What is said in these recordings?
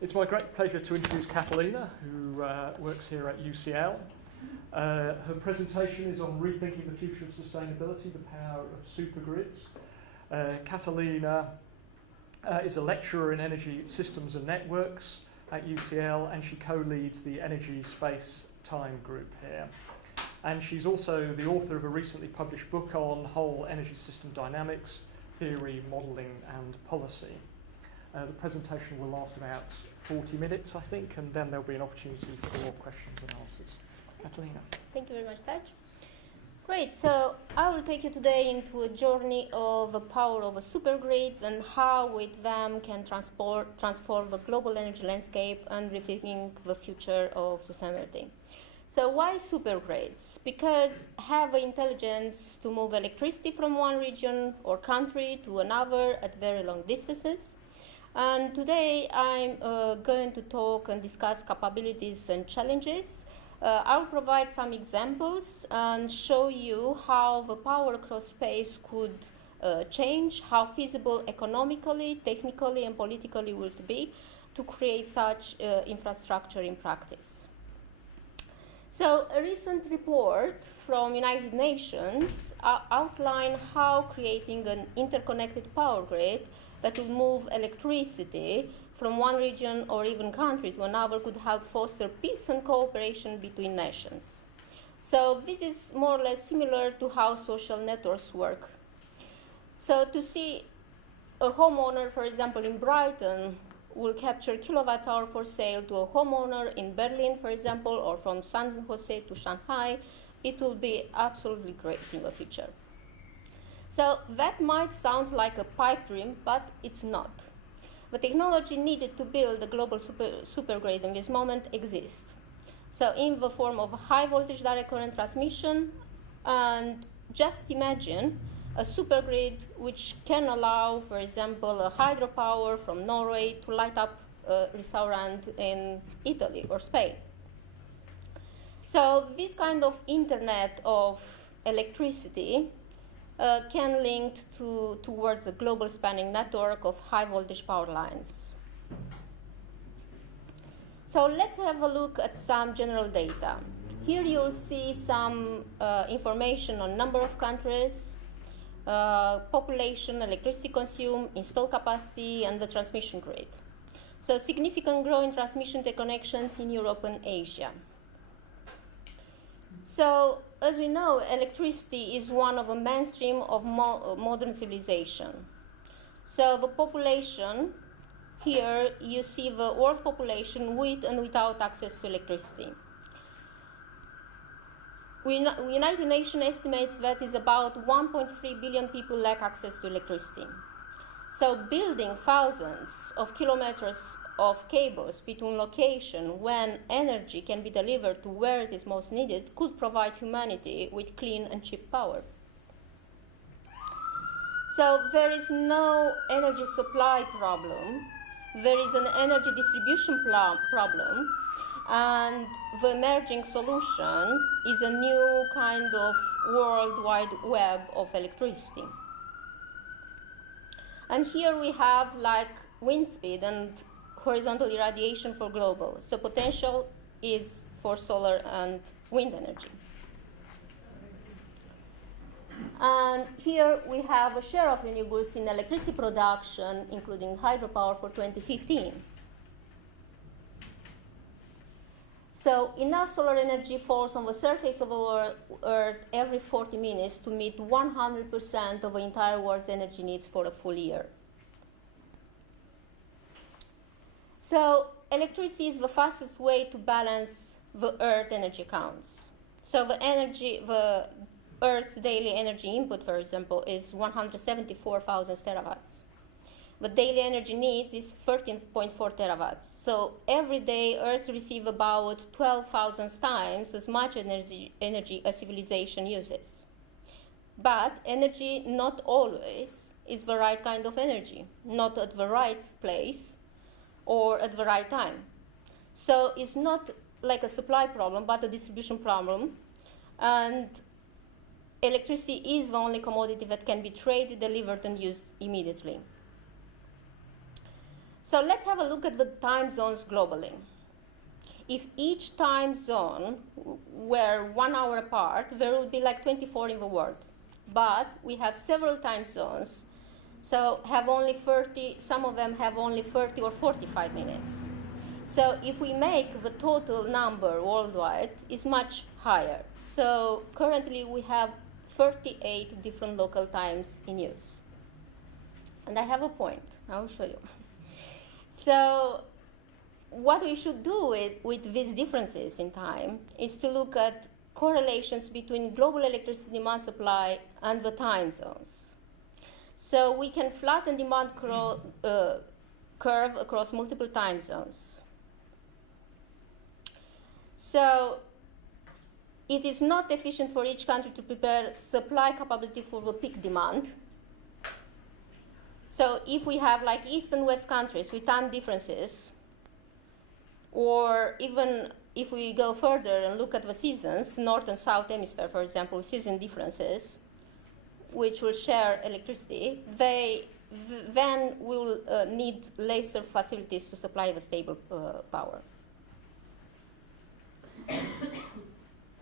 It's my great pleasure to introduce Catalina, who works here at UCL. Her presentation is on Rethinking the Future of Sustainability, the Power of Supergrids. Catalina is a lecturer in energy systems and networks at UCL, and she co-leads the Energy Space Time group here. And she's also the author of a recently published book on whole energy system dynamics, theory, modelling and policy. The presentation will last about 40 minutes, I think, and then there'll be an opportunity for questions and answers. Catalina. Thank you very much, Taj. Great, so I will take you today into a journey of the power of the supergrids and how with them can transform the global energy landscape and rethinking the future of sustainability. So why supergrids? Because have the intelligence to move electricity from one region or country to another at very long distances. And today I'm going to talk and discuss capabilities and challenges. I'll provide some examples and show you how the power across space could change, how feasible economically, technically and politically would it be to create such infrastructure in practice. So a recent report from United Nations outlined how creating an interconnected power grid that will move electricity from one region or even country to another could help foster peace and cooperation between nations. So this is more or less similar to how social networks work. So to see a homeowner, for example, in Brighton, will capture kilowatts hour for sale to a homeowner in Berlin, for example, or from San Jose to Shanghai, it will be absolutely great in the future. So that might sound like a pipe dream, but it's not. The technology needed to build a global supergrid in this moment exists. So in the form of high voltage direct current transmission, and just imagine a supergrid which can allow, for example, a hydropower from Norway to light up a restaurant in Italy or Spain. So this kind of internet of electricity can link towards a global spanning network of high voltage power lines. So let's have a look at some general data. Here you'll see some information on number of countries, population, electricity consumed, installed capacity, and the transmission grid. So significant growing transmission interconnections in Europe and Asia. So, as we know, electricity is one of the mainstream of modern civilization. So the population, here you see the world population with and without access to electricity. United Nations estimates that is about 1.3 billion people lack access to electricity. So building thousands of kilometers of cables between locations when energy can be delivered to where it is most needed could provide humanity with clean and cheap power. So there is no energy supply problem, there is an energy distribution problem, and the emerging solution is a new kind of worldwide web of electricity. And here we have like wind speed and horizontal irradiation for global. So potential is for solar and wind energy. And here we have a share of renewables in electricity production, including hydropower for 2015. So enough solar energy falls on the surface of our Earth every 40 minutes to meet 100% of the entire world's energy needs for a full year. So electricity is the fastest way to balance the Earth energy accounts. So the Earth's daily energy input, for example, is 174,000 terawatts. The daily energy needs is 13.4 terawatts. So every day Earth receives about 12,000 times as much energy as civilization uses. But energy not always is the right kind of energy, not at the right place or at the right time. So it's not like a supply problem, but a distribution problem. And electricity is the only commodity that can be traded, delivered, and used immediately. So let's have a look at the time zones globally. If each time zone were 1 hour apart, there would be like 24 in the world. But we have several time zones, so have only 30, some of them have only 30 or 45 minutes. So if we make the total number worldwide, is much higher. So currently we have 38 different local times in use. And I have a point, I will show you. So what we should do with these differences in time is to look at correlations between global electricity demand supply and the time zones. So we can flatten demand curve across multiple time zones. So it is not efficient for each country to prepare supply capability for the peak demand. So if we have like East and West countries with time differences, or even if we go further and look at the seasons, North and South Hemisphere, for example, season differences, which will share electricity, they then will need lesser facilities to supply the stable power.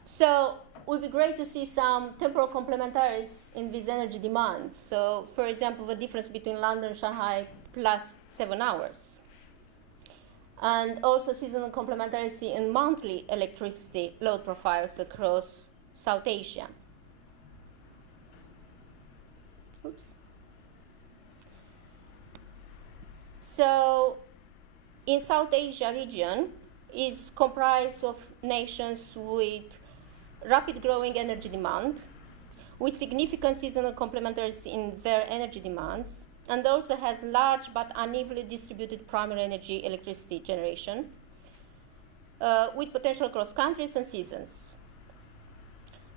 So it would be great to see some temporal complementaries in these energy demands. So, for example, the difference between London and Shanghai plus 7 hours. And also seasonal complementarity in monthly electricity load profiles across South Asia. Oops. So, in South Asia region is comprised of nations with rapid growing energy demand, with significant seasonal complementarity in their energy demands, and also has large but unevenly distributed primary energy electricity generation, with potential across countries and seasons.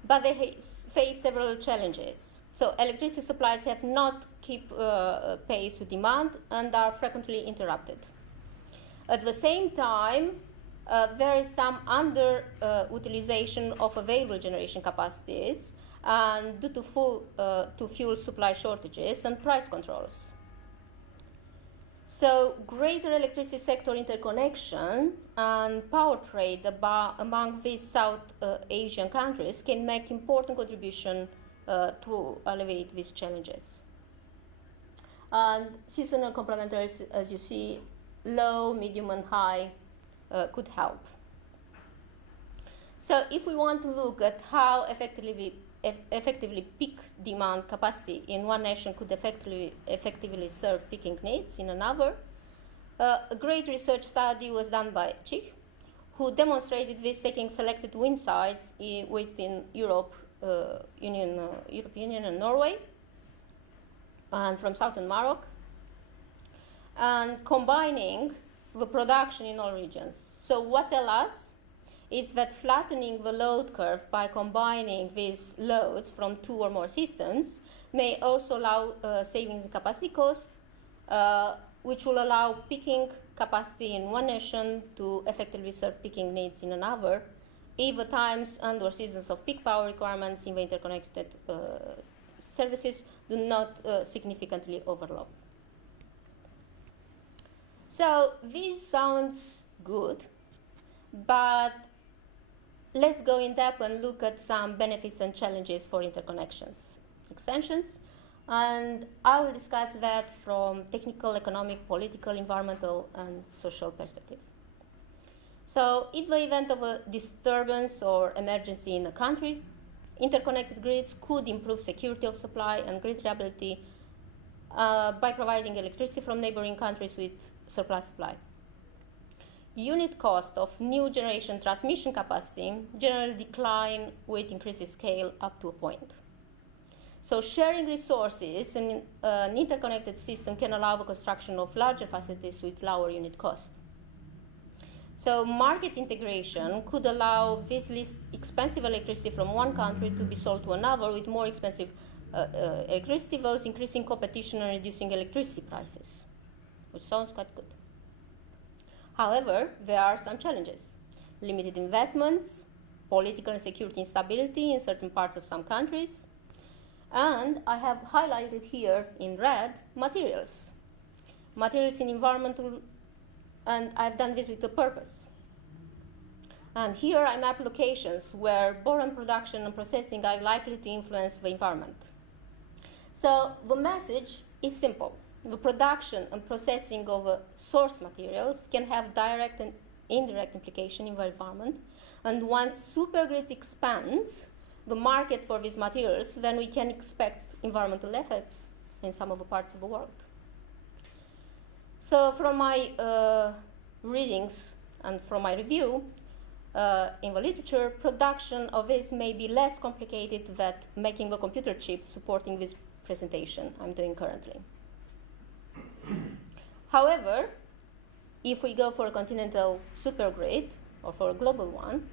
But they face several challenges. So electricity supplies have not kept pace with demand and are frequently interrupted. At the same time, there is some underutilization of available generation capacities, and due to fuel supply shortages and price controls. So greater electricity sector interconnection and power trade among these South Asian countries can make important contribution to alleviate these challenges. And seasonal complementarities, as you see, low, medium, and high could help. So if we want to look at how effectively peak demand capacity in one nation could effectively serve peaking needs in another, a great research study was done by Chich, who demonstrated this taking selected wind sites within European Union and Norway, and from southern Morocco, and combining the production in all regions. So what tells us is that flattening the load curve by combining these loads from 2 or more systems may also allow savings in capacity costs, which will allow peaking capacity in one nation to effectively serve peaking needs in another, if the times and or seasons of peak power requirements in the interconnected services do not significantly overlap. So this sounds good, but let's go in depth and look at some benefits and challenges for interconnections extensions, and I will discuss that from technical, economic, political, environmental, and social perspective. So in the event of a disturbance or emergency in a country, interconnected grids could improve security of supply and grid reliability by providing electricity from neighboring countries with surplus supply. Unit cost of new generation transmission capacity generally decline with increasing scale up to a point. So sharing resources in an interconnected system can allow the construction of larger facilities with lower unit cost. So market integration could allow this least expensive electricity from one country to be sold to another with more expensive electricity, thus increasing competition and reducing electricity prices, which sounds quite good. However, there are some challenges. Limited investments, political and security instability in certain parts of some countries, and I have highlighted here in red materials. materials in environmental, and I've done this with a purpose. And here I map locations where boron production and processing are likely to influence the environment. So the message is simple. The production and processing of source materials can have direct and indirect implication in the environment. And once supergrids expands the market for these materials, then we can expect environmental effects in some of the parts of the world. So from my readings and from my review, in the literature, production of this may be less complicated than making the computer chips supporting this presentation I'm doing currently. However, if we go for a continental supergrid or for a global one,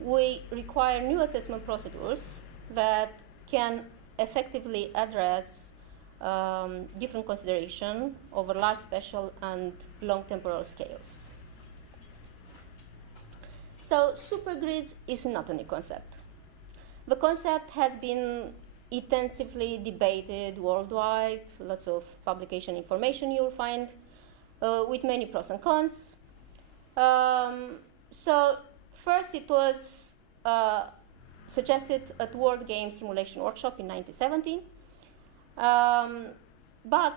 we require new assessment procedures that can effectively address different consideration over large spatial and long temporal scales. So supergrids is not a new concept. The concept has been intensively debated worldwide, lots of publication information you'll find, with many pros and cons. So first it was suggested at World Game Simulation Workshop in 1970. But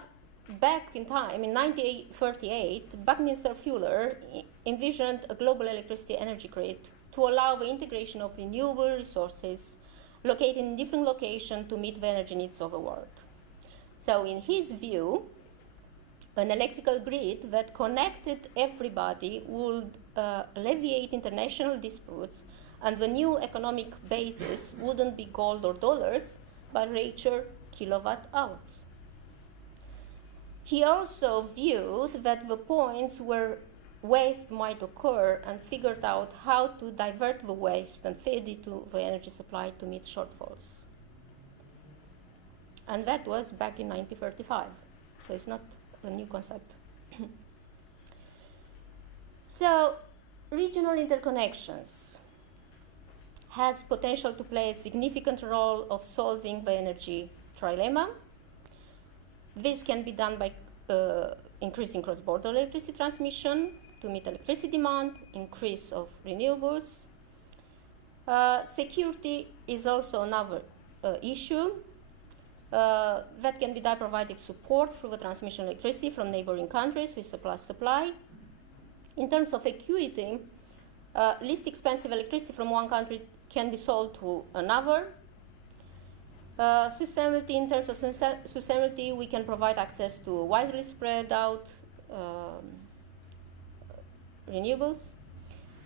back in time, in 1938, Buckminster Fuller envisioned a global electricity energy grid to allow the integration of renewable resources located in different locations to meet the energy needs of the world. So in his view, an electrical grid that connected everybody would alleviate international disputes, and the new economic basis wouldn't be gold or dollars, but rather kilowatt hours. He also viewed that the points where waste might occur and figured out how to divert the waste and feed it to the energy supply to meet shortfalls. And that was back in 1935, so it's not a new concept. So, regional interconnections has potential to play a significant role of solving the energy trilemma. This can be done by increasing cross-border electricity transmission to meet electricity demand, increase of renewables. Security is also another issue that can be done providing support through the transmission of electricity from neighboring countries with surplus supply. In terms of equity, least expensive electricity from one country can be sold to another. Sustainability, in terms of sustainability, we can provide access to widely spread out renewables.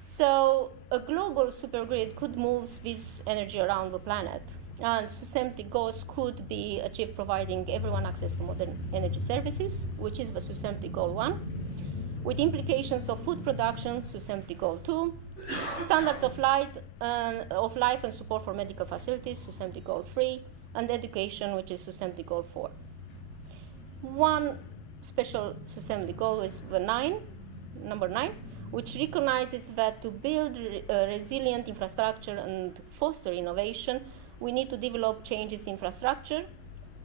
So a global supergrid could move this energy around the planet, and sustainability goals could be achieved providing everyone access to modern energy services, which is the sustainability goal 1, with implications of food production, sustainability goal 2, standards of life and support for medical facilities, sustainability goal 3, and education, which is sustainability goal 4. One special sustainability goal is the number 9, which recognizes that to build resilient infrastructure and foster innovation, we need to develop changes in infrastructure,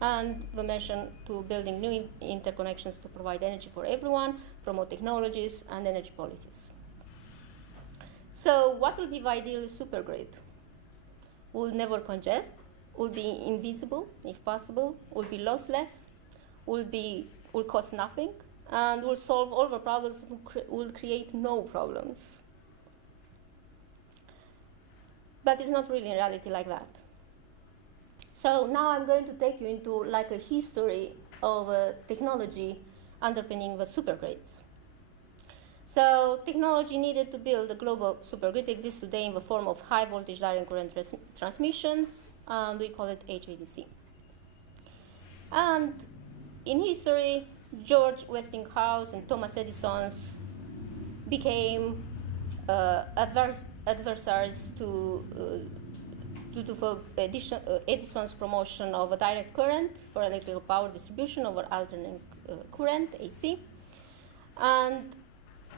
and the mention to building new interconnections to provide energy for everyone, promote technologies and energy policies. So what will be the ideal supergrid? Will never congest, will be invisible if possible, will be lossless, will cost nothing, and will solve all the problems, will create no problems. But it's not really in reality like that. So now I'm going to take you into like a history of technology underpinning the supergrids. So technology needed to build a global supergrid exists today in the form of high voltage direct current transmissions, and we call it HVDC. And in history, George Westinghouse and Thomas Edison became adversaries to Edison's promotion of a direct current for electrical power distribution over alternating current, AC. And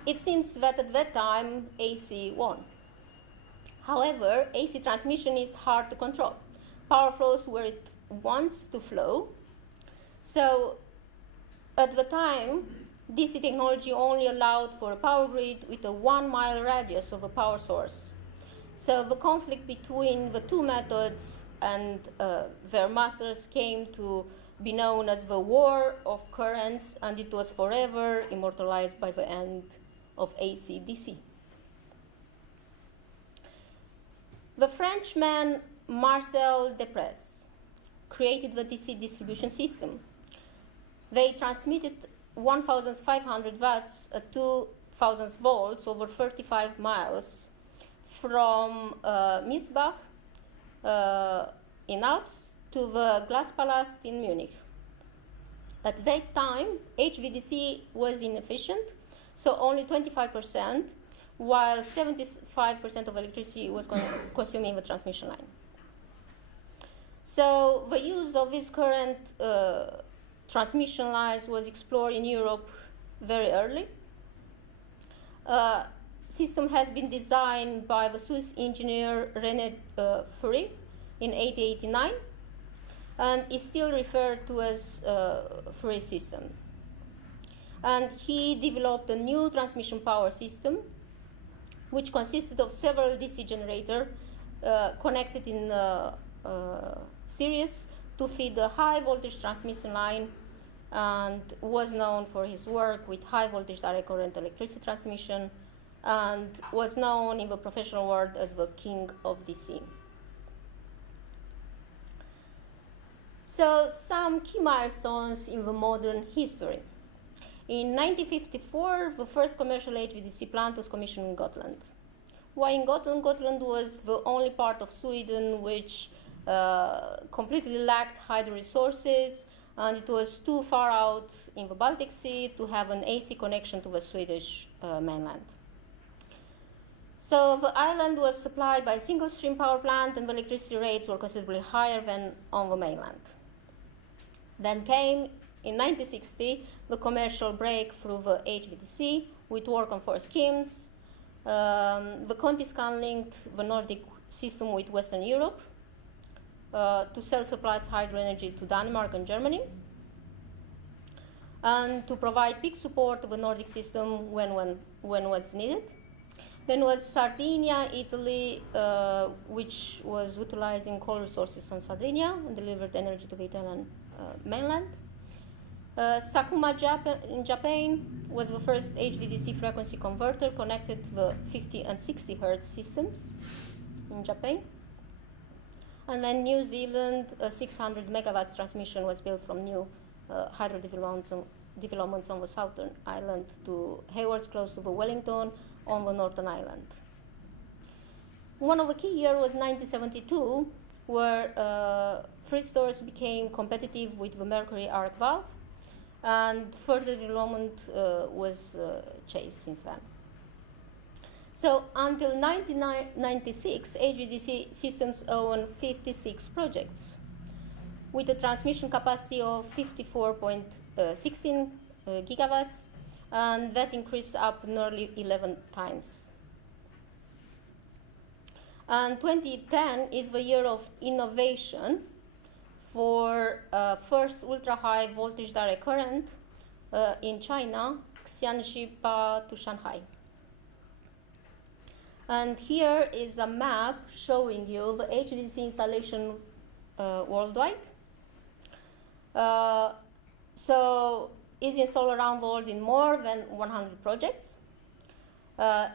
it seems that at that time, AC won. However, AC transmission is hard to control. Power flows where it wants to flow. So at the time, DC technology only allowed for a power grid with a 1-mile radius of a power source. So the conflict between the two methods and their masters came to be known as the War of Currents, and it was forever immortalized by the end of AC/DC. The Frenchman Marcel Deprez created the DC distribution system. They transmitted 1,500 watts at 2,000 volts over 35 miles from Miesbach in Alps to the Glass Palace in Munich. At that time, HVDC was inefficient, so only 25%, while 75% of electricity was consuming the transmission line. So the use of this current transmission lines was explored in Europe very early. System has been designed by the Swiss engineer René Fury in 1889 and is still referred to as Fury system. And he developed a new transmission power system which consisted of several DC generators connected in series to feed the high voltage transmission line, and was known for his work with high voltage direct current electricity transmission, and was known in the professional world as the king of DC. So some key milestones in the modern history. In 1954, the first commercial HVDC plant was commissioned in Gotland. Why in Gotland? Gotland was the only part of Sweden which completely lacked hydro resources, and it was too far out in the Baltic Sea to have an AC connection to the Swedish mainland. So the island was supplied by a single stream power plant, and the electricity rates were considerably higher than on the mainland. Then came, in 1960, the commercial breakthrough the HVDC with work on 4 schemes. The Contiscan linked the Nordic system with Western Europe to self-supply hydro energy to Denmark and Germany, and to provide peak support to the Nordic system when was needed. Then was Sardinia, Italy, which was utilizing coal resources on Sardinia and delivered energy to the Italian mainland. Sakuma in Japan was the first HVDC frequency converter connected to the 50 and 60 Hz systems in Japan. And then New Zealand, 600 megawatts transmission was built from new hydro developments on the southern island to Haywards, close to the Wellington, on the northern island. One of the key years was 1972, where freeze-storage became competitive with the mercury arc valve, and further development was chased since then. So until 1996, HVDC systems own 56 projects with a transmission capacity of 54.16 gigawatts, and that increased up nearly 11 times. And 2010 is the year of innovation for first ultra-high voltage direct current in China, Xianxi-Pa to Shanghai. And here is a map showing you the HVDC installation worldwide. So is installed around the world in more than 100 projects. The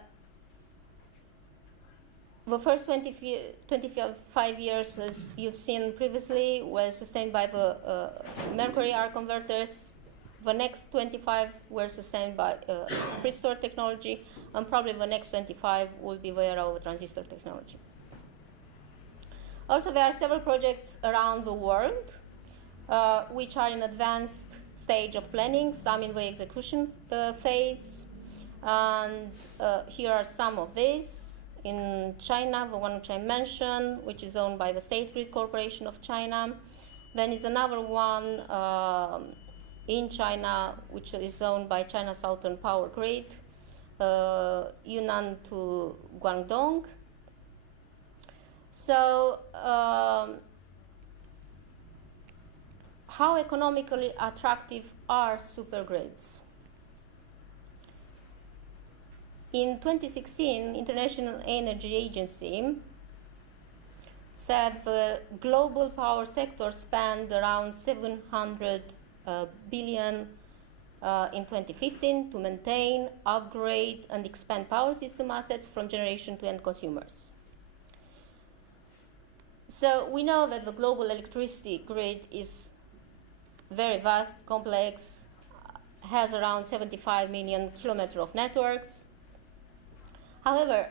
first 25 years, as you've seen previously, was sustained by the mercury arc converters. The next 25 were sustained by freeze-storage technology, and probably the next 25 will be via our transistor technology. Also, there are several projects around the world which are in advanced stage of planning, some in the execution phase. And here are some of these. In China, the one which I mentioned, which is owned by the State Grid Corporation of China. Then is another one in China, which is owned by China Southern Power Grid, Yunnan to Guangdong. So, how economically attractive are supergrids? in 2016, International Energy Agency said the global power sector spent around 700 billion in 2015 to maintain, upgrade, and expand power system assets from generation to end consumers. So we know that the global electricity grid is very vast, complex, has around 75 million kilometers of networks. However,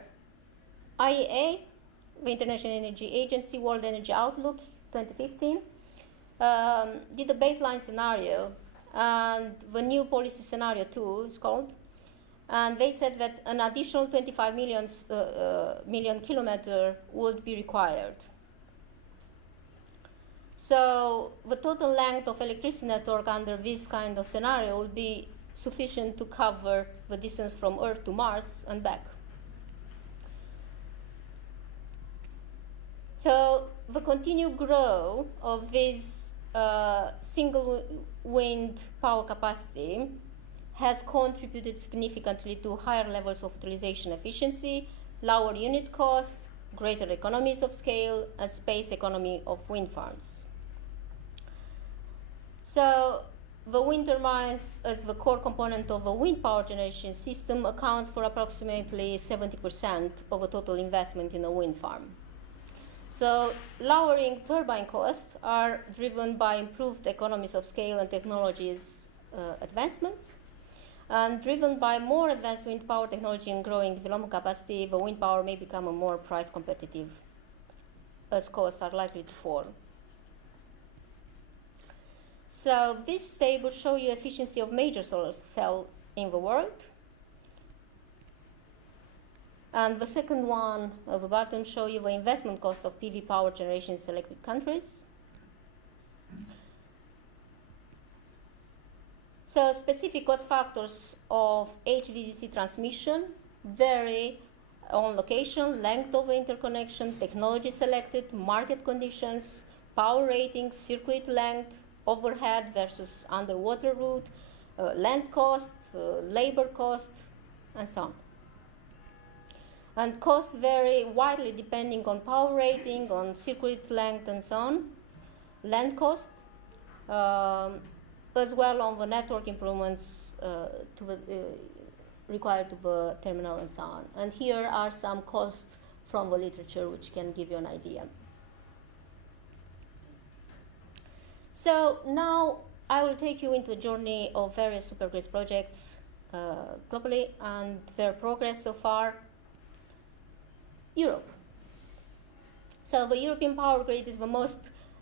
IEA, the International Energy Agency World Energy Outlook 2015, did a baseline scenario, and the new policy scenario 2 is called, and they said that an additional 25 million kilometers would be required. So the total length of electricity network under this kind of scenario would be sufficient to cover the distance from Earth to Mars and back. So the continued growth of this single wind power capacity has contributed significantly to higher levels of utilization efficiency, lower unit cost, greater economies of scale, and space economy of wind farms. So the wind turbines, as the core component of the wind power generation system, accounts for approximately 70% of the total investment in a wind farm. So lowering turbine costs are driven by improved economies of scale and technologies advancements, and driven by more advanced wind power technology and growing development capacity, the wind power may become more price competitive as costs are likely to fall. So this table shows you efficiency of major solar cells in the world. And the second one at the bottom shows you the investment cost of PV power generation in selected countries. So specific cost factors of HVDC transmission vary on location, length of interconnection, technology selected, market conditions, power rating, circuit length, overhead versus underwater route, land cost, labor cost, and so on. And costs vary widely depending on power rating, on circuit length, and so on, land cost, as well on the network improvements required to the terminal and so on. And here are some costs from the literature which can give you an idea. So now I will take you into a journey of various supergrid projects globally and their progress so far. Europe. So the European power grid is the most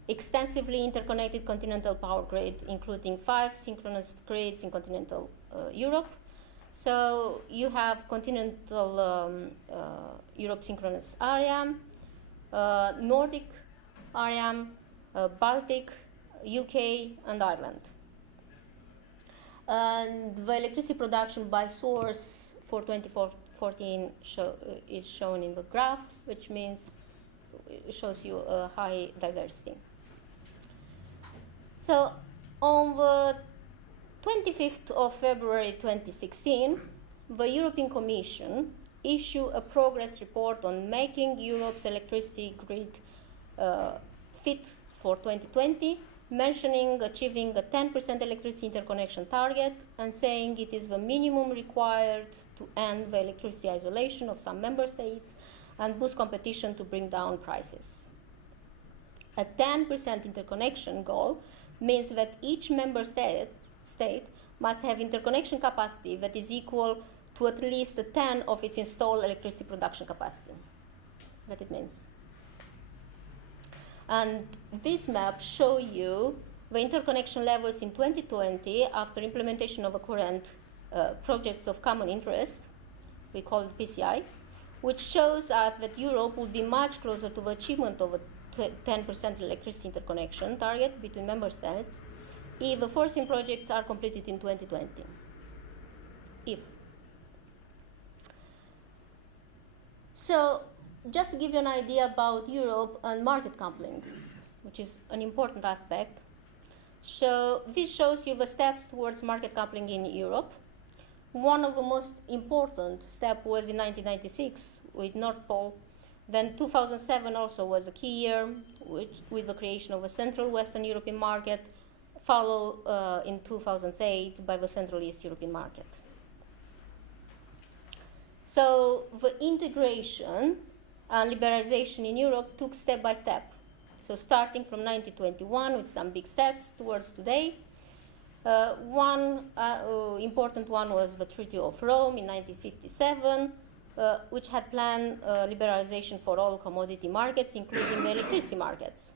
extensively interconnected continental power grid, including 5 synchronous grids in continental Europe. So you have continental Europe synchronous area, Nordic area, Baltic, UK, and Ireland. And the electricity production by source for 2014 is shown in the graph, which means it shows you a high diversity. So on the 25th of February 2016, the European Commission issued a progress report on making Europe's electricity grid fit for 2020, mentioning achieving a 10% electricity interconnection target and saying it is the minimum required to end the electricity isolation of some member states and boost competition to bring down prices. A 10% interconnection goal means that each member state must have interconnection capacity that is equal to at least 10 of its installed electricity production capacity. That it means. And this map shows you the interconnection levels in 2020 after implementation of the current projects of common interest, we call it PCI, which shows us that Europe would be much closer to the achievement of a 10% electricity interconnection target between member states if the forcing projects are completed in 2020. If. So, just to give you an idea about Europe and market coupling, which is an important aspect. So this shows you the steps towards market coupling in Europe. One of the most important steps was in 1996 with North Pole. Then 2007 also was a key year, with the creation of a Central Western European market, followed in 2008 by the Central East European market. So the integration and liberalization in Europe took step by step. So starting from 1921 with some big steps towards today. One important one was the Treaty of Rome in 1957, which had planned liberalization for all commodity markets, including the electricity markets.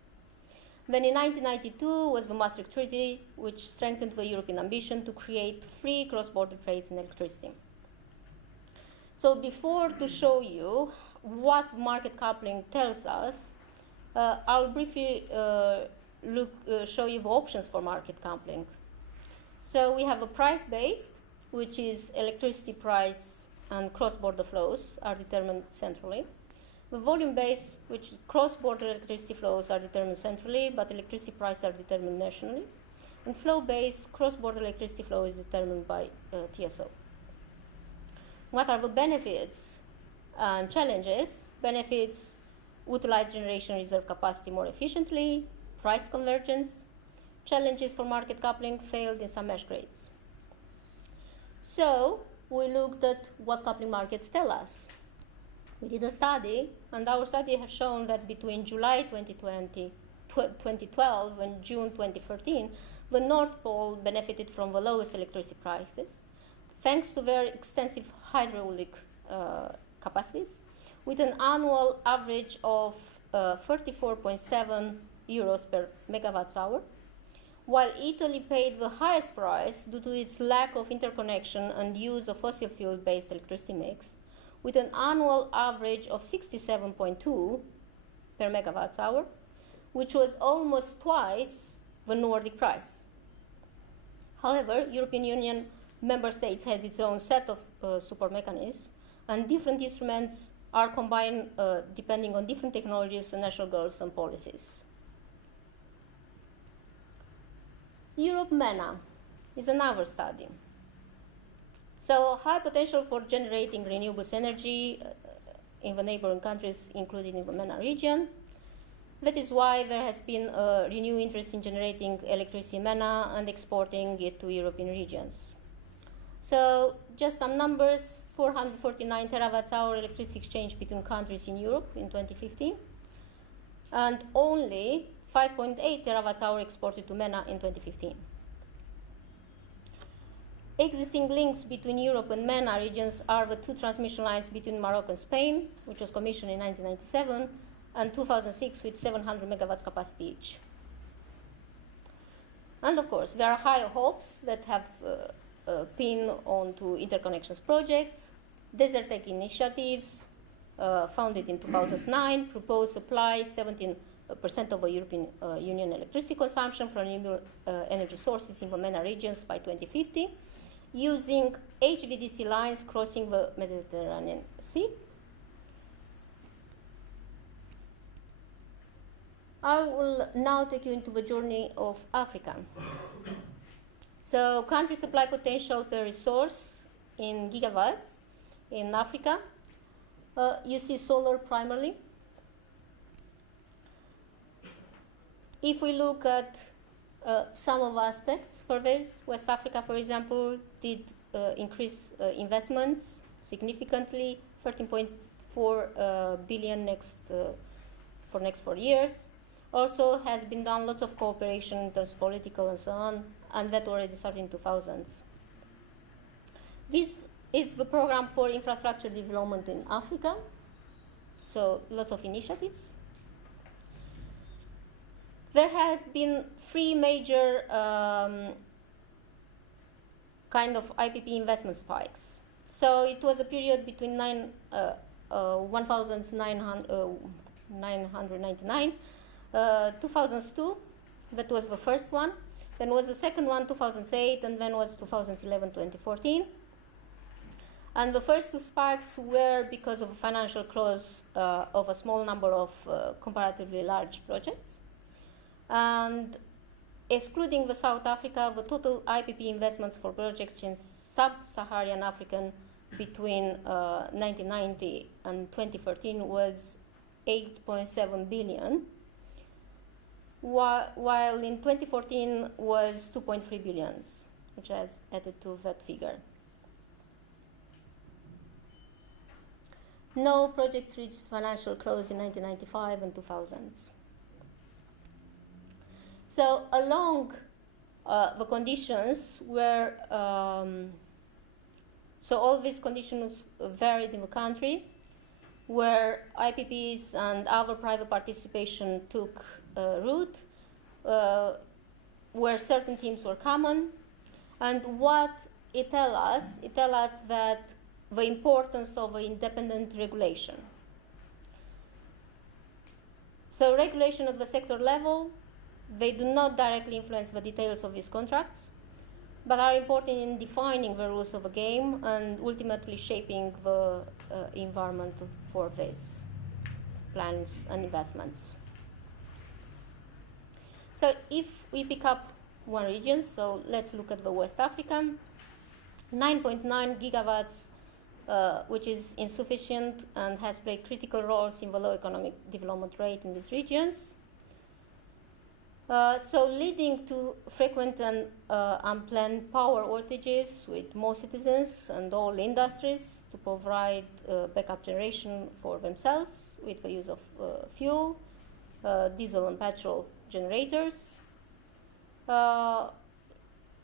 Then in 1992 was the Maastricht Treaty, which strengthened the European ambition to create free cross-border trades in electricity. So before to show you what market coupling tells us, I'll briefly show you the options for market coupling. So we have a price-based, which is electricity price and cross-border flows are determined centrally. The volume-based, which cross-border electricity flows are determined centrally, but electricity prices are determined nationally. And flow-based, cross-border electricity flow is determined by TSO. What are the benefits and challenges? Benefits: utilize generation reserve capacity more efficiently, price convergence. Challenges for market coupling: failed in some mesh grades. So we looked at what coupling markets tell us. We did a study, and our study has shown that between July 2012 and June 2013, the North Pole benefited from the lowest electricity prices, thanks to their extensive hydraulic capacities, with an annual average of 34.7 euros per megawatt hour, while Italy paid the highest price due to its lack of interconnection and use of fossil fuel-based electricity mix, with an annual average of 67.2 per megawatt hour, which was almost twice the Nordic price. However, European Union member states has its own set of support mechanisms, and different instruments are combined depending on different technologies and national goals and policies. Europe MENA is another study. So high potential for generating renewables energy in the neighboring countries, including in the MENA region. That is why there has been a renewed interest in generating electricity in MENA and exporting it to European regions. So just some numbers: 449 terawatt hour electricity exchange between countries in Europe in 2015, and only 5.8 terawatt hour exported to MENA in 2015. Existing links between Europe and MENA regions are the two transmission lines between Morocco and Spain, which was commissioned in 1997, and 2006 with 700 megawatts capacity each. And of course, there are higher hopes that have pinned onto interconnections projects. Desert Tech initiatives, founded in 2009, propose supply 17% of the European Union electricity consumption from renewable energy sources in the MENA regions by 2050, using HVDC lines crossing the Mediterranean Sea. I will now take you into the journey of Africa. So, country supply potential per resource in gigawatts in Africa. You see solar primarily. If we look at some of the aspects for this, West Africa, for example, did increase investments significantly, 13.4 billion for next 4 years. Also has been done lots of cooperation in terms of political and so on, and that already started in 2000s. This is the program for infrastructure development in Africa, so lots of initiatives. There have been 3 major kind of Ipp Investment Spikes. So it was a period between 1999, 2002, that was the first one. Then was the second one, 2008, and then was 2011, 2014. And the first 2 spikes were because of a financial close of a small number of comparatively large projects. And excluding the South Africa, the total IPP investments for projects sub-Saharan African between 1990 and 2013 was 8.7 billion, while in 2014 was 2.3 billions, which has added to that figure. No projects reached financial close in 1995 and 2000s. So along the conditions were, so all these conditions varied in the country, where IPPs and other private participation took root, where certain themes were common, and what it tells us that the importance of independent regulation. So regulation at the sector level, they do not directly influence the details of these contracts, but are important in defining the rules of the game and ultimately shaping the environment for these plans and investments. So if we pick up one region, so let's look at the West African, 9.9 gigawatts, which is insufficient and has played critical roles in the low economic development rate in these regions. So leading to frequent and unplanned power outages with most citizens and all industries to provide backup generation for themselves with the use of fuel, diesel and petrol generators,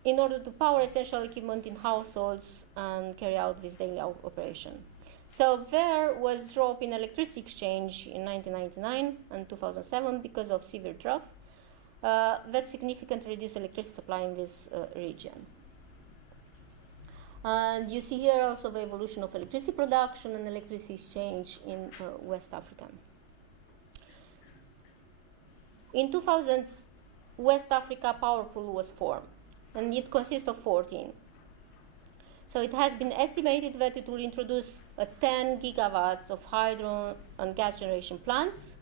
in order to power essential equipment in households and carry out this daily operation. So there was drop in electricity exchange in 1999 and 2007 because of severe drought. That significantly reduced electricity supply in this region. And you see here also the evolution of electricity production and electricity exchange in West Africa. In 2000s, West Africa Power Pool was formed, and it consists of 14. So it has been estimated that it will introduce 10 gigawatts of hydro and gas generation plants,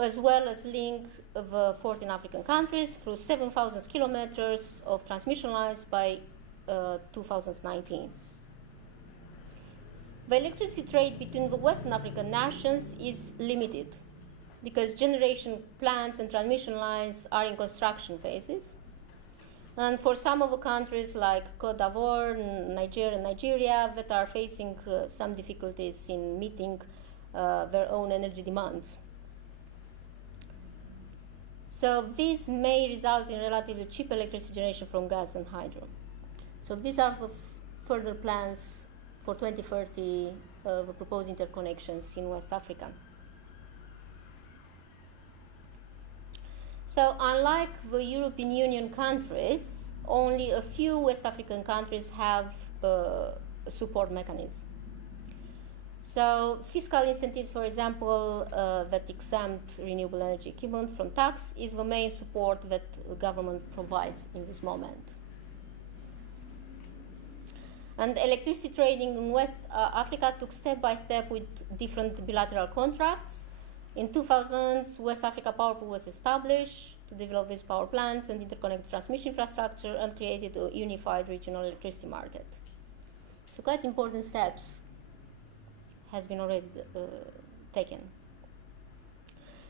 as well as link the 14 African countries through 7,000 kilometers of transmission lines by 2019. The electricity trade between the Western African nations is limited because generation plants and transmission lines are in construction phases. And for some of the countries like Cote d'Ivoire, Nigeria, and Nigeria that are facing some difficulties in meeting their own energy demands. So this may result in relatively cheap electricity generation from gas and hydro. So these are the further plans for 2030, the proposed interconnections in West Africa. So unlike the European Union countries, only a few West African countries have a support mechanism. So fiscal incentives, for example, that exempt renewable energy equipment from tax is the main support that the government provides in this moment. And electricity trading in West Africa took step by step with different bilateral contracts. In 2000s, West Africa Power Pool was established to develop these power plants and interconnect transmission infrastructure and created a unified regional electricity market. So quite important steps has been already taken.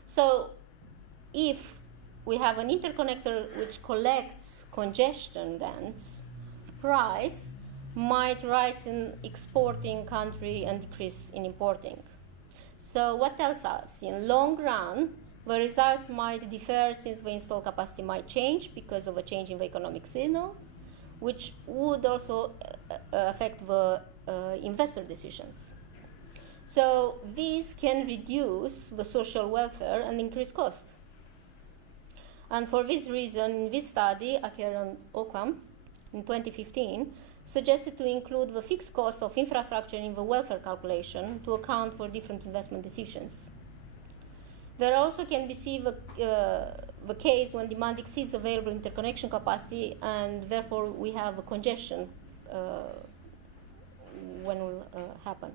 So if we have an interconnector which collects congestion rents, price might rise in exporting country and decrease in importing. So what tells us? In long run, the results might differ since the installed capacity might change because of a change in the economic signal, which would also affect the investor decisions. So these can reduce the social welfare and increase cost. And for this reason, in this study, Aker and Okwam in 2015 suggested to include the fixed cost of infrastructure in the welfare calculation to account for different investment decisions. There also can be seen the case when demand exceeds available interconnection capacity, and therefore we have a congestion when will happen.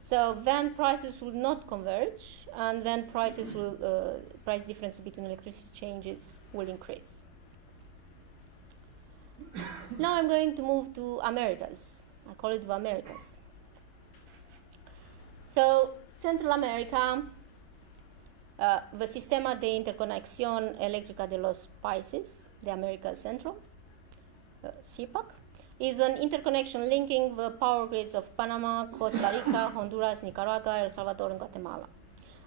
So then prices will not converge, and then price difference between electricity changes will increase. Now I'm going to move to Americas. I call it the Americas. So Central America, the Sistema de Interconexión Eléctrica de los Países de América Central, CIPAC, is an interconnection linking the power grids of Panama, Costa Rica, Honduras, Nicaragua, El Salvador, and Guatemala.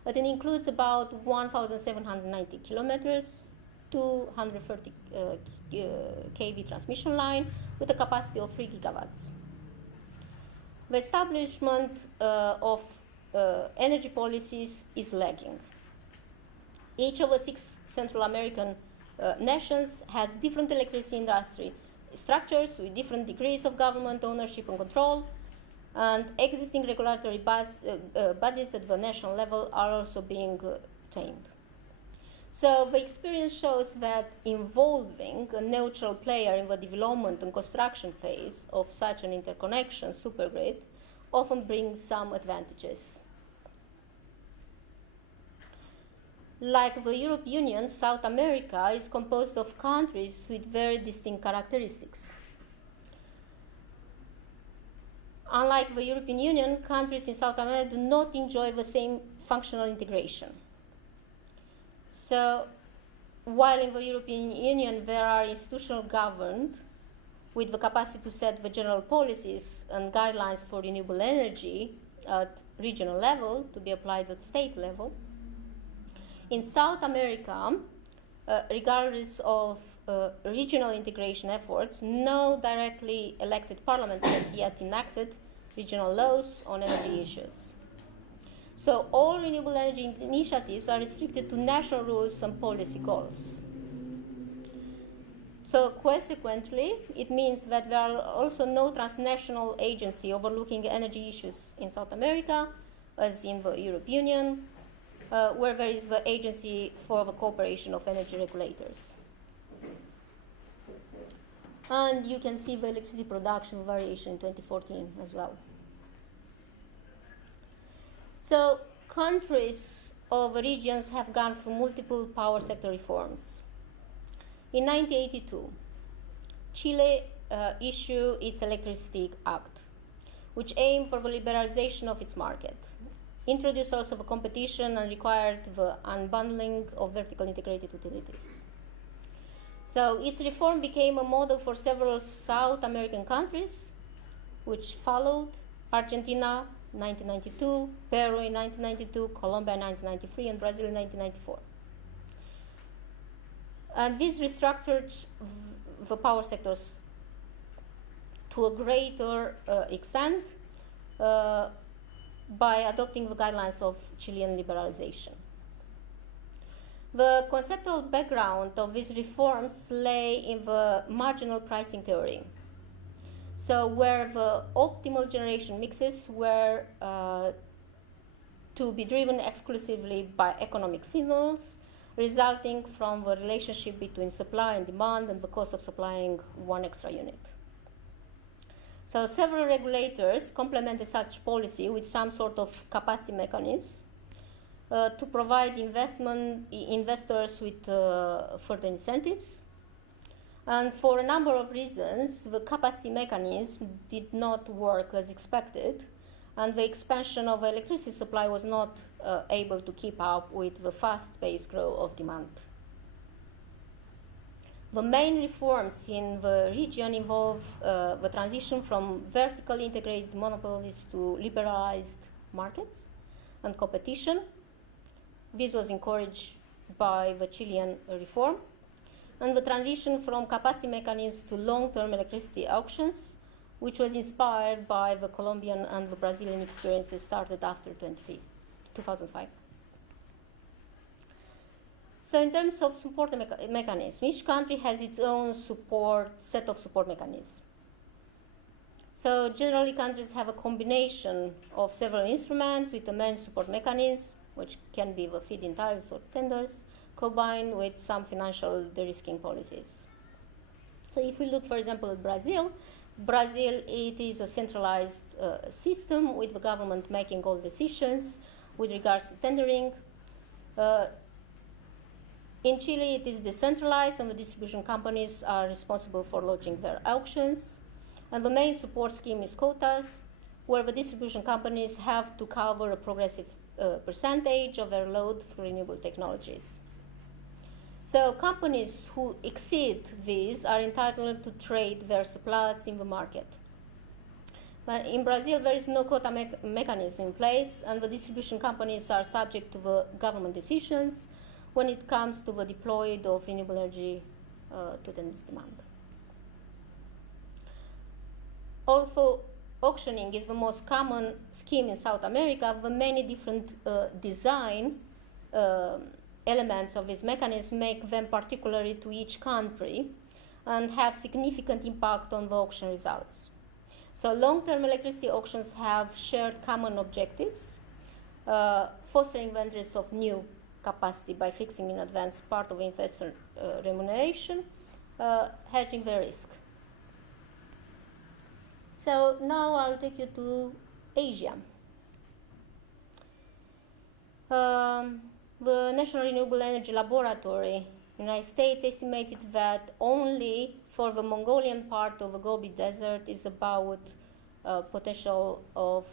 But it includes about 1,790 kilometers, 230 kV transmission line with a capacity of 3 gigawatts. The establishment of energy policies is lagging. Each of the 6 Central American nations has different electricity industry structures with different degrees of government ownership and control, and existing regulatory bodies at the national level are also being trained. So the experience shows that involving a neutral player in the development and construction phase of such an interconnection supergrid often brings some advantages. Like the European Union, South America is composed of countries with very distinct characteristics. Unlike the European Union, countries in South America do not enjoy the same functional integration. So, while in the European Union there are institutional governed with the capacity to set the general policies and guidelines for renewable energy at regional level to be applied at state level, in South America, regardless of regional integration efforts, no directly elected parliament has yet enacted regional laws on energy issues. So all renewable energy initiatives are restricted to national rules and policy goals. So consequently, it means that there are also no transnational agency overlooking energy issues in South America, as in the European Union, where there is the Agency for the Cooperation of Energy Regulators. And you can see the electricity production variation in 2014 as well. So countries of the regions have gone through multiple power sector reforms. In 1982, Chile issued its Electricity Act, which aimed for the liberalization of its market, introduced also the competition and required the unbundling of vertical integrated utilities. So its reform became a model for several South American countries, which followed: Argentina 1992, Peru in 1992, Colombia in 1993, and Brazil in 1994. And this restructured the power sectors to a greater extent by adopting the guidelines of Chilean liberalization. The conceptual background of these reforms lay in the marginal pricing theory. So where the optimal generation mixes were to be driven exclusively by economic signals, resulting from the relationship between supply and demand and the cost of supplying one extra unit. So several regulators complemented such policy with some sort of capacity mechanism to provide investors with further incentives. And for a number of reasons, the capacity mechanism did not work as expected, and the expansion of electricity supply was not able to keep up with the fast-paced growth of demand. The main reforms in the region involve the transition from vertically integrated monopolies to liberalized markets and competition. This was encouraged by the Chilean reform, and the transition from capacity mechanisms to long-term electricity auctions, which was inspired by the Colombian and the Brazilian experiences started after 2005. So in terms of support mechanism, each country has its own set of support mechanisms. So generally countries have a combination of several instruments with the main support mechanism, which can be the feed-in tariffs or tenders, combined with some financial de-risking policies. So if we look, for example, at Brazil, it is a centralized system with the government making all decisions with regards to tendering. In Chile, it is decentralized, and the distribution companies are responsible for launching their auctions. And the main support scheme is quotas, where the distribution companies have to cover a progressive percentage of their load through renewable technologies. So companies who exceed these are entitled to trade their supplies in the market. But in Brazil, there is no quota mechanism in place, and the distribution companies are subject to the government decisions when it comes to the deployment of renewable energy to the demand. Although auctioning is the most common scheme in South America, the many different design elements of this mechanism make them particular to each country and have significant impact on the auction results. So long-term electricity auctions have shared common objectives, fostering the interest of new capacity by fixing in advance part of investor remuneration, hedging the risk. So now I'll take you to Asia. The National Renewable Energy Laboratory in the United States estimated that only for the Mongolian part of the Gobi Desert is about potential of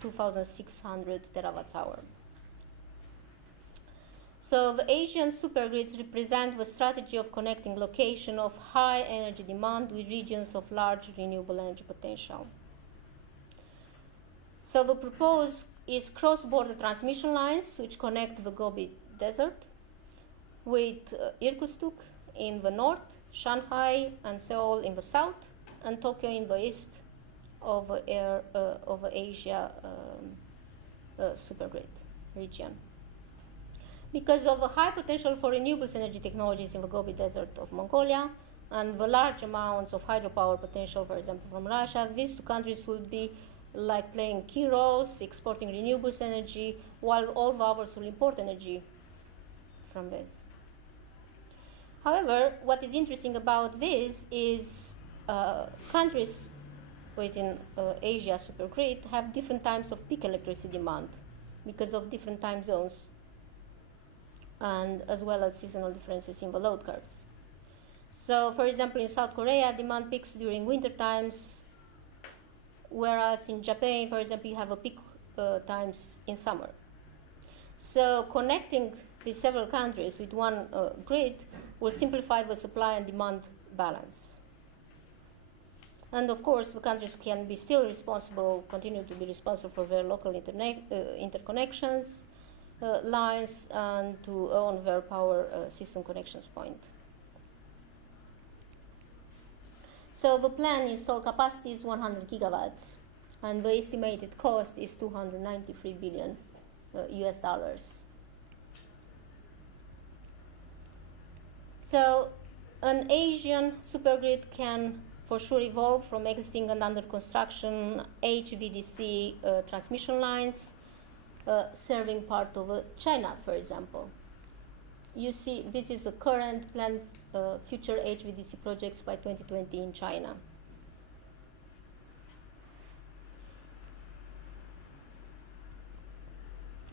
2,600 terawatt hour. So the Asian supergrids represent the strategy of connecting location of high energy demand with regions of large renewable energy potential. So the proposed is cross-border transmission lines which connect the Gobi Desert with Irkutsk in the north, Shanghai and Seoul in the south, and Tokyo in the east of the Asia supergrid region. Because of the high potential for renewable energy technologies in the Gobi Desert of Mongolia and the large amounts of hydropower potential, for example, from Russia, these two countries will be like playing key roles, exporting renewables energy, while all the others will import energy from this. However, what is interesting about this is countries within Asia supergrid have different times of peak electricity demand because of different time zones, and as well as seasonal differences in the load curves. So, for example, in South Korea, demand peaks during winter times, whereas in Japan, for example, you have a peak times in summer. So connecting these several countries with one grid will simplify the supply and demand balance. And of course, the countries can be still responsible, continue to be responsible for their local interconnections, lines, and to own their power system connections point. So the planned installed capacity is 100 gigawatts, and the estimated cost is $293 billion US dollars. So an Asian supergrid can for sure evolve from existing and under construction HVDC transmission lines serving part of China, for example. You see, this is the current planned future HVDC projects by 2020 in China.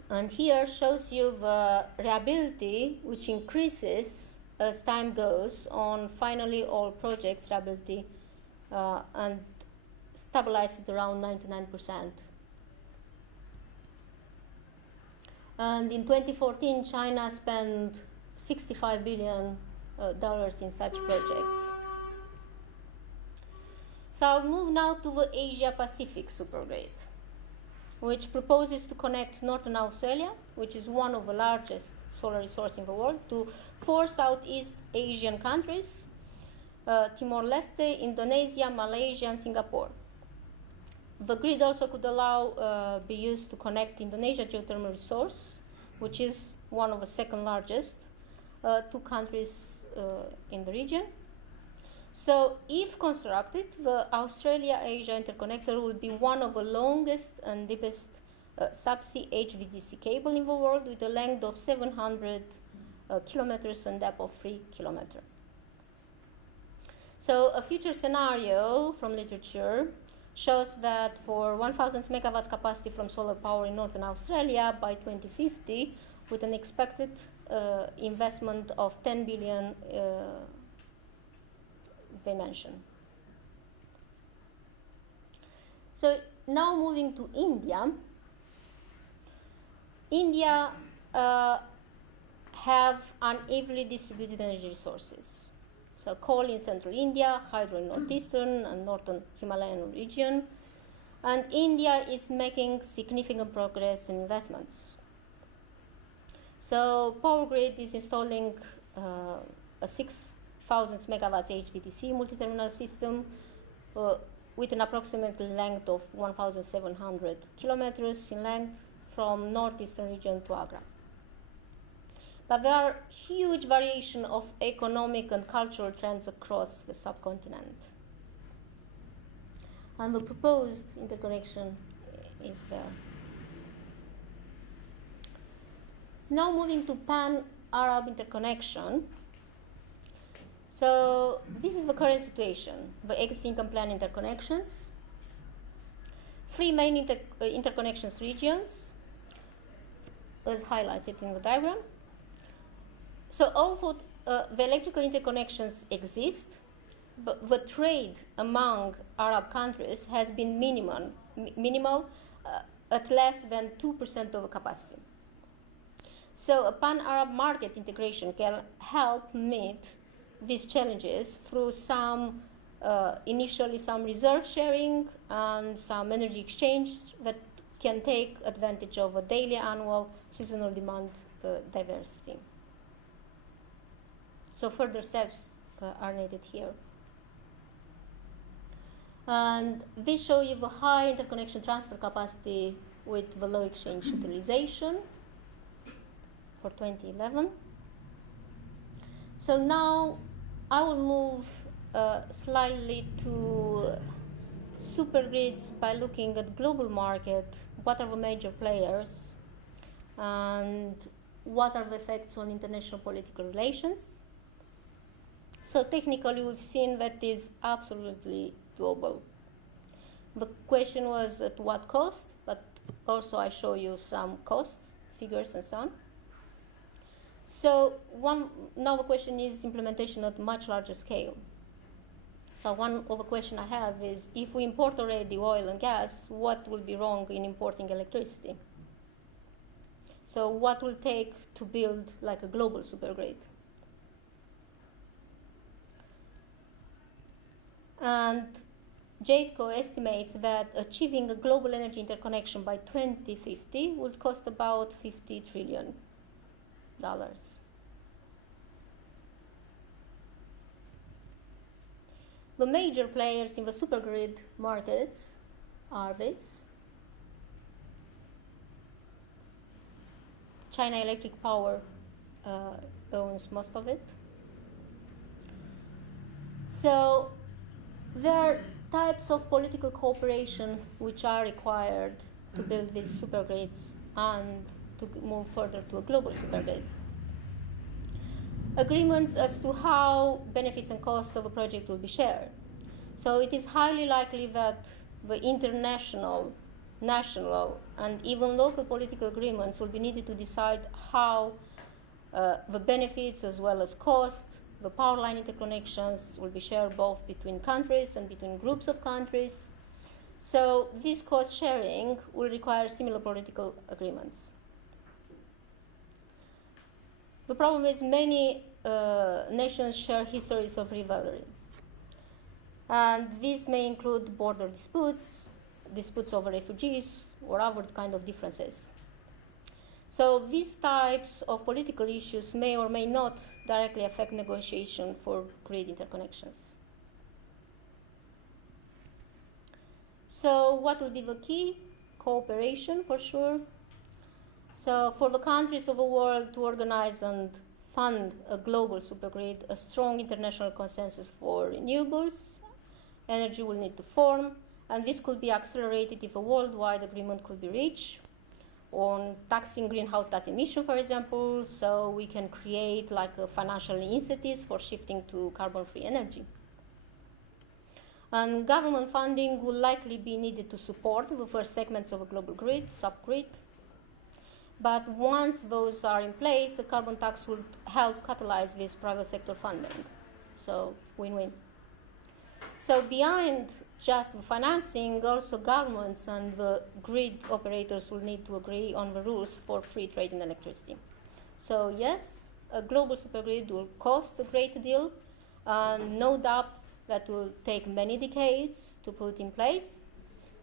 And here shows you the reliability, which increases as time goes on. Finally, all projects reliability and stabilized at around 99%. And in 2014, China spent $65 billion in such projects. So I'll move now to the Asia Pacific supergrid, which proposes to connect Northern Australia, which is one of the largest solar resources in the world, to 4 Southeast Asian countries, Timor-Leste, Indonesia, Malaysia, and Singapore. The grid also could be used to connect Indonesia geothermal resource, which is one of the second largest, 2 countries in the region. So if constructed, the Australia-Asia interconnector will be one of the longest and deepest subsea HVDC cable in the world, with a length of 700 kilometers and depth of 3 kilometers. So a future scenario from literature shows that for 1,000 megawatts capacity from solar power in Northern Australia by 2050, with an expected investment of 10 billion they mentioned. So now moving to India. India have unevenly distributed energy resources. So coal in central India, hydro in northeastern and northern Himalayan region. And India is making significant progress in investments. So Power Grid is installing a 6,000 megawatts HVDC multi-terminal system with an approximate length of 1,700 kilometers in length from northeastern region to Agra. But there are huge variation of economic and cultural trends across the subcontinent. And the proposed interconnection is there. Now moving to Pan-Arab interconnection. So this is the current situation, the existing and planned interconnections. 3 main interconnections regions, as highlighted in the diagram. So although the electrical interconnections exist, but the trade among Arab countries has been minimal at less than 2% of the capacity. So a pan-Arab market integration can help meet these challenges through some, initially some reserve sharing and some energy exchange that can take advantage of a daily, annual, seasonal demand diversity. So further steps are needed here. And these show you the high interconnection transfer capacity with the low exchange utilization for 2011. So now I will move slightly to supergrids by looking at global market, what are the major players, and what are the effects on international political relations. So technically we've seen that is absolutely doable. The question was at what cost, but also I show you some costs, figures and so on. So now the question is implementation at much larger scale. So one of the question I have is, if we import already oil and gas, what will be wrong in importing electricity? So what will it take to build like a global supergrid? And JADECO estimates that achieving a global energy interconnection by 2050 would cost about $50 trillion. The major players in the supergrid markets are these. China Electric Power owns most of it. So there are types of political cooperation which are required to build these supergrids and to move further to a global supergrid. Agreements as to how benefits and costs of a project will be shared. So it is highly likely that the international, national, and even local political agreements will be needed to decide how the benefits as well as costs, the power line interconnections will be shared both between countries and between groups of countries. So this cost sharing will require similar political agreements. The problem is many nations share histories of rivalry. And these may include border disputes, disputes over refugees, or other kind of differences. So these types of political issues may or may not directly affect negotiation for grid interconnections. So what will be the key? Cooperation, for sure. So for the countries of the world to organize and fund a global supergrid, a strong international consensus for renewables, energy will need to form, and this could be accelerated if a worldwide agreement could be reached on taxing greenhouse gas emission, for example, so we can create like a financial incentives for shifting to carbon-free energy. And government funding will likely be needed to support the first segments of a global grid, subgrid. But once those are in place, a carbon tax will help catalyze this private sector funding. So win-win. So behind just the financing, also governments and the grid operators will need to agree on the rules for free trade in electricity. So yes, a global supergrid will cost a great deal, and no doubt that will take many decades to put in place.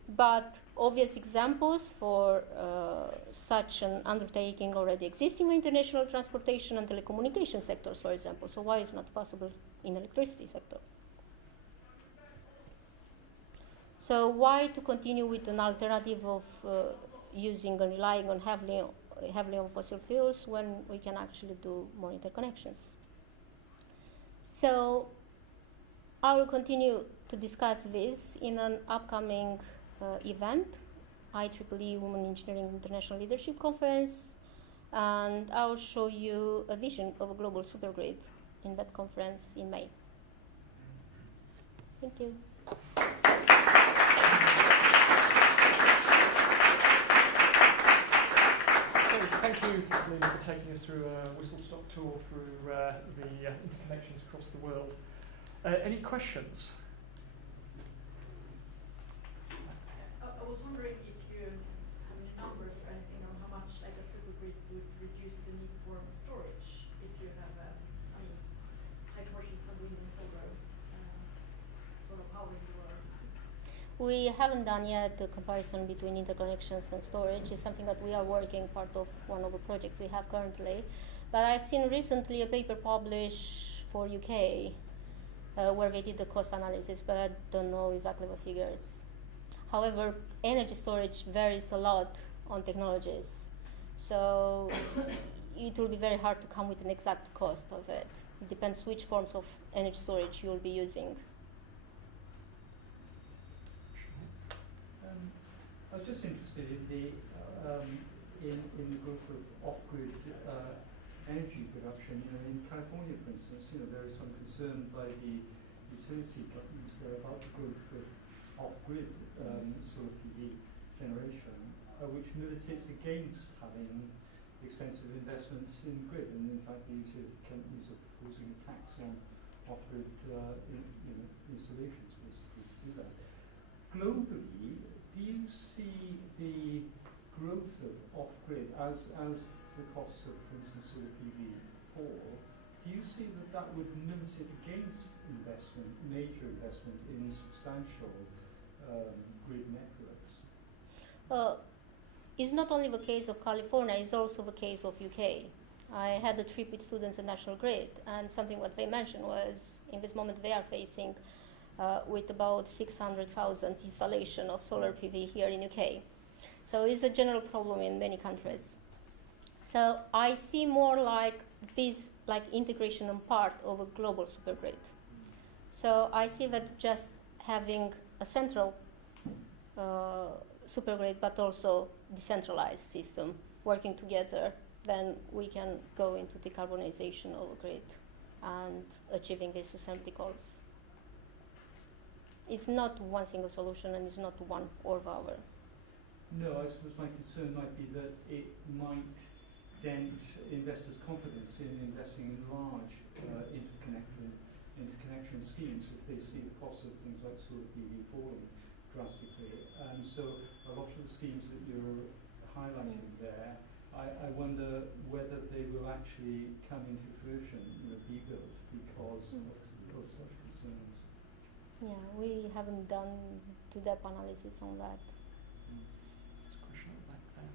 But obvious examples for such an undertaking already exist in the international transportation and telecommunication sectors, for example. So why is it not possible in electricity sector? So why to continue with an alternative of using and relying on heavily on fossil fuels when we can actually do more interconnections? So I will continue to discuss this in an upcoming event, IEEE Women Engineering International Leadership Conference, and I will show you a vision of a global supergrid in that conference in May. Thank you. Thank you, Catalina, for taking us through a whistle-stop tour through the interconnections across the world. Any questions? I was wondering if you have any numbers or anything on how much like a supergrid would reduce the need for storage if you have high portions of wind and solar sort of power you are. We haven't done yet the comparison between interconnections and storage. It's something that we are working part of one of the projects we have currently. But I've seen recently a paper published for UK where they did the cost analysis, but I don't know exactly the figures. However, energy storage varies a lot on technologies. So it will be very hard to come with an exact cost of it. It depends which forms of energy storage you will be using. I was just interested in the growth of off-grid energy production. You know, in California, for instance, there is some concern by the utility companies there about the growth of off-grid sort of PV generation, which militates against having extensive investments in grid. And in fact, the utility companies are proposing a tax on off-grid installations, basically, to do that. Globally, do you see the growth of off-grid as the costs of, for instance, solar PV fall? Do you see that would militate against investment, major investment in substantial grid networks? It's not only the case of California, it's also the case of UK. I had a trip with students at National Grid, and something what they mentioned was, in this moment they are facing with about 600,000 installation of solar PV here in UK. So it's a general problem in many countries. So I see more like this, like integration and part of a global supergrid. So I see that just having a central supergrid, but also decentralized system working together, then we can go into decarbonization of a grid and achieving these sustainability goals. It's not one single solution, and it's not one or the other. No, I suppose my concern might be that it might dent investors' confidence in investing in large interconnection schemes if they see the cost of things like solar PV falling drastically. And so a lot of the schemes that you're highlighting there, I wonder whether they will actually come into fruition, be built because of such concerns. Yeah, we haven't done to-depth analysis on that. There's a question at the back there.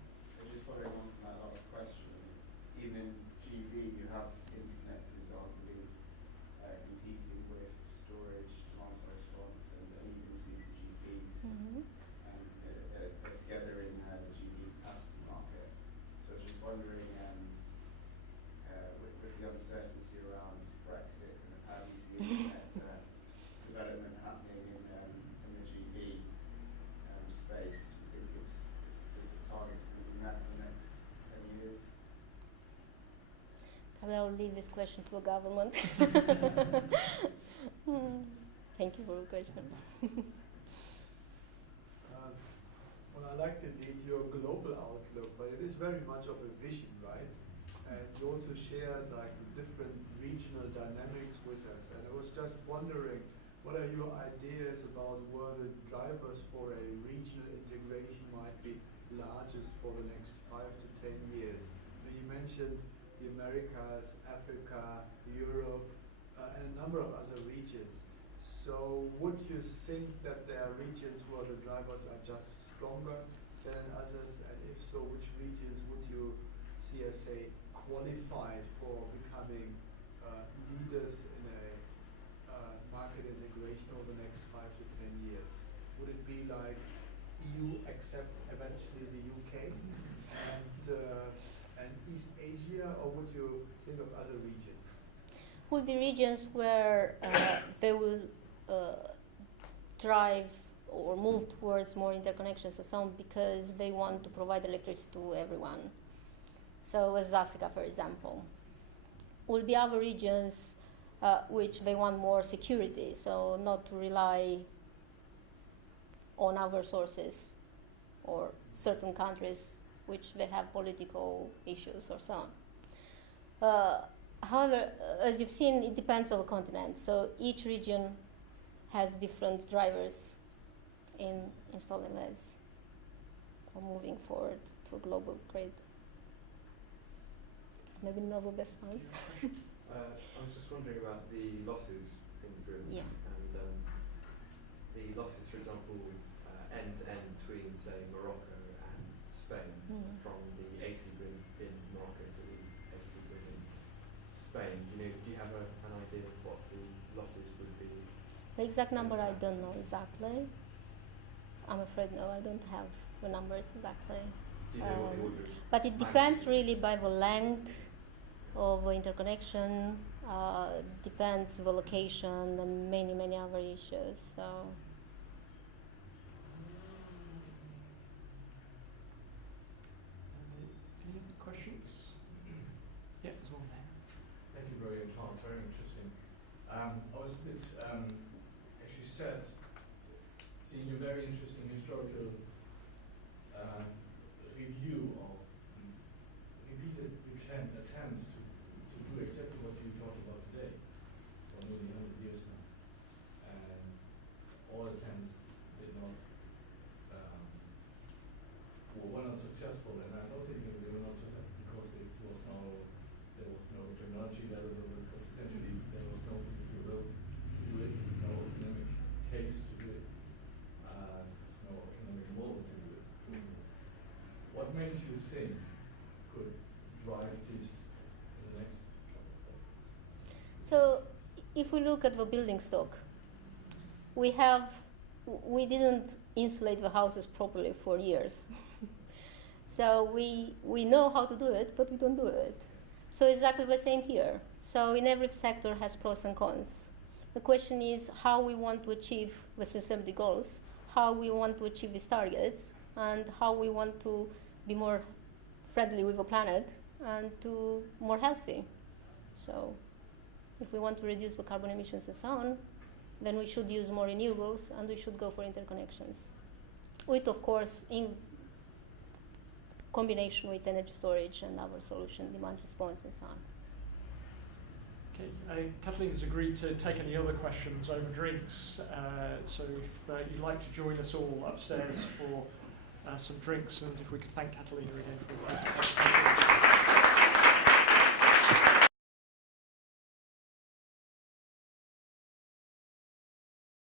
Just following on from that last question, even in GB you have interconnectors arguably competing with storage, demand-side response, and even CCGTs together in the GB capacity market. So I was just wondering, with the uncertainty around Brexit, how do you see internet development happening in the GB space? Do you think the targets can be met in the next 10 years? Probably I'll leave this question to the government. Thank you for the question. Well, I liked indeed your global outlook, but it is very much of a shared like the different regional dynamics with us, and I was just wondering, what are your ideas about where the drivers for a regional integration might be largest for the next 5 to 10 years? You mentioned the Americas, Africa, Europe, and a number of other regions. So would you think that there are regions where the drivers are just stronger than others? And if so, which regions would you see as, say, qualified for becoming leaders in a market integration over the next 5 to 10 years? Would it be like EU except eventually the UK and East Asia, or would you think of other regions? Would be regions where they will drive or move towards more interconnections and so on because they want to provide electricity to everyone. So as Africa, for example. Will be other regions which they want more security, so not to rely on other sources or certain countries which they have political issues or so on. However, as you've seen, it depends on the continent. So each region has different drivers in installing this or moving forward to a global grid. Maybe not the best ones. I was just wondering about the losses in the grids. Yeah. And the losses, for example, end to end between, say, Morocco and Spain, from the AC grid in Morocco to the AC grid in Spain. Do you have an idea of what the losses would be? The exact number I don't know exactly. I'm afraid no, I don't have the numbers exactly. Do you know what the order of But it depends really by the length of the interconnection, depends the location and many other issues. So. Any questions? Yeah, there's one there. Thank you very much. Very interesting. I was a bit actually sad seeing a very interesting historical review of repeated attempts to do exactly what you talked about today for nearly 100 years now. And all attempts did not, were not successful. And I'm not thinking they were not successful because there was no technology level, because essentially there was no will to do it, no economic case to do it, no economic will to do it. What makes you think could drive this in the next couple of decades? So, if we look at the building stock, we didn't insulate the houses properly for years. So we know how to do it, but we don't do it. So exactly the same here. So in every sector has pros and cons. The question is how we want to achieve the sustainability goals, how we want to achieve these targets, and how we want to be more friendly with the planet and to more healthy. So if we want to reduce the carbon emissions and so on, then we should use more renewables and we should go for interconnections. With, of course, in combination with energy storage and other solution, demand response and so on. Okay, Catalina's agreed to take any other questions over drinks. So if you'd like to join us all upstairs for some drinks, and if we could thank Catalina again for the presentation.